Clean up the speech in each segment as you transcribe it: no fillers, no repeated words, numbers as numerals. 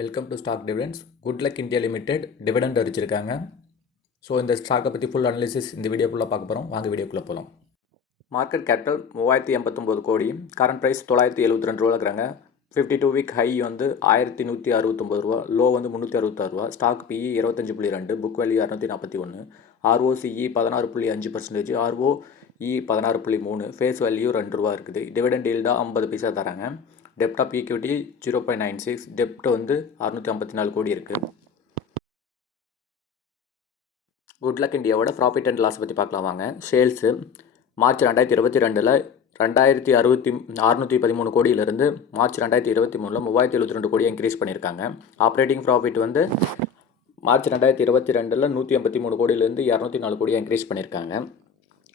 Welcome to stock dividends. Good Luck India Limited dividend அறிவிச்சிருக்காங்க. So இந்த ஸ்டாக்கை பற்றி ஃபுல் அனாலிசிஸ் இந்த வீடியோக்குள்ளே பார்க்க போகிறோம். வாங்க வீடியோக்குள்ளே போகலாம். மார்க்கெட் கேபிட்டல் 3089 கோடி, கரண்ட் ப்ரைஸ் 972 ரூபா இருக்கிறாங்க. 52 வீக் ஹை வந்து 1169 ரூபா, லோ வந்து 366 ரூபா. Stock PE 25.2, book value 241, ROCE 16.5%, ROE 16.3, face value 2 ரூபா இருக்குது. டிவிடெண்ட் ஈல்டாக 50 பைசா தராங்க. டெப்ட் ஆஃப் ஈக்விட்டி 0.96, டெப்ட் வந்து 654 கோடி இருக்குது. குட் லக் இந்தியாவோட ப்ராஃபிட் அண்ட் லாஸ் பற்றி பார்க்கலாம் வாங்க. சேல்ஸு மார்ச் 2022 613 கோடியிலிருந்து மார்ச் 2023 3072 கோடியை இன்க்ரீஸ் பண்ணியிருக்காங்க. ஆப்ரேட்டிங் ப்ராஃபிட் வந்து மார்ச் 2022 183 கோடியிலேருந்து 204 கோடியாக இன்க்ரீஸ் பண்ணியிருக்காங்க.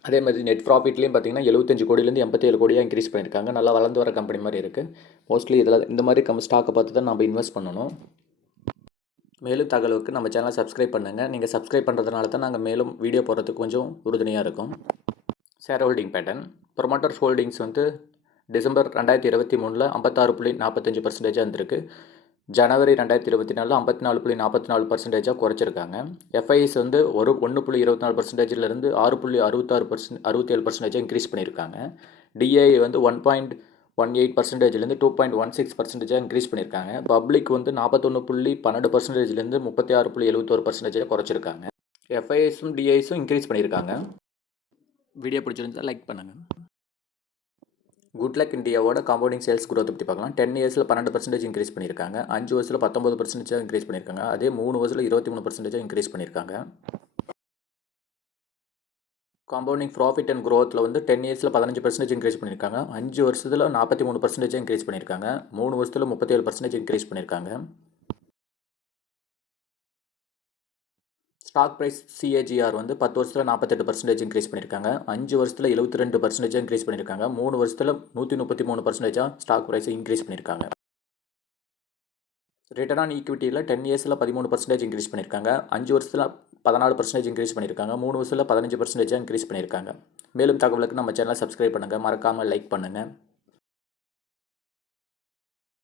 அதே மாதிரி நெட் ப்ராஃபிட்லேயும் பார்த்தீங்கன்னா 75 கோடியிலேருந்து 87 கோடியாக இன்க்ரீஸ் பண்ணியிருக்காங்க. நல்லா வளர்ந்து வர கம்பெனி மாதிரி இருக்குது. மோஸ்ட்லி இதில் இந்த மாதிரி ஸ்டாக்கை பார்த்து தான் நம்ம இன்வெஸ்ட் பண்ணணும். மேலும் தகவலுக்கு நம்ம சேனலை சப்ஸ்கிரைப் பண்ணுங்கள். நீங்கள் சப்ஸ்கிரைப் பண்ணுறதுனால தான் நாங்கள் மேலும் வீடியோ போடுறதுக்கு கொஞ்சம் உறுதுணையாக இருக்கும். Share holding pattern promoters holdings வந்து டிசம்பர் 2023 56.45% இருந்திருக்கு. ஜனவரி 2024 54.44% குறைச்சிருக்காங்க. எஃப்ஐஎஸ் வந்து 1.24%லேருந்து 6.67% இன்க்ரீஸ் பண்ணியிருக்காங்க. டிஐ வந்து 1.18%லேருந்து 2.16% இன்க்ரீஸ் பண்ணியிருக்காங்க. பப்ளிக் வந்து 41.12%லேருந்து 36.71% குறைச்சிருக்காங்க. எஃப்ஐஎஸும் டிஐஸும் இன்க்ரீஸ் பண்ணியிருக்காங்க. வீடியோ பிடிச்சிருந்தா லைக் பண்ணுங்கள். குட் லக் இந்தியாவோட காம்பவுண்டிங் சேல்ஸ் growth பற்றி பார்க்கலாம். 10 இயர்ஸில் 12% இன்க்ரீஸ் பண்ணியிருக்காங்க. 5 வருஷத்தில் 19% இன்க்ரீஸ் பண்ணியிருக்காங்க. அதே 3 வருஷத்தில் 23% இன்க்ரீஸ் பண்ணியிருக்காங்க. காம்பவுண்டிங் ப்ராஃபிட் அண்ட் growthல வந்து 10 இயர்ஸில் 15% இன்க்ரீஸ் பண்ணியிருக்காங்க. 5 வருஷத்தில் 43% இன்க்ரீஸ் பண்ணியிருக்காங்க. 3 வருஷத்தில் 37% இன்க்ரீஸ் பண்ணியிருக்காங்க. ஸ்டாக் ப்ரைஸ் சிஏஜிஆர் வந்து 10 வருஷத்தில் 48% இன்க்ரீஸ் பண்ணியிருக்காங்க. 5 வருஷத்தில் 72% இன்க்ரீஸ் பண்ணியிருக்காங்க. 3 வருஷத்தில் 133% ஸ்டாக் ப்ரைஸ் இன்க்ரீஸ் பண்ணியிருக்காங்க. ரிட்டர்ன் ஆன் ஈக்விட்டியில் 10 இயர்ஸில் 13% இன்க்ரீஸ் பண்ணியிருக்காங்க. 5 வருஷத்தில் 14% இன்க்ரீஸ் பண்ணியிருக்காங்க. 3 வருஷத்தில் 15% இன்க்ரீஸ் பண்ணியிருக்காங்க. மேலும் தகவலுக்கு நம்ம சேனலை சப்ஸ்கிரைப் பண்ணுங்கள். மறக்காமல் லைக் பண்ணுங்கள்.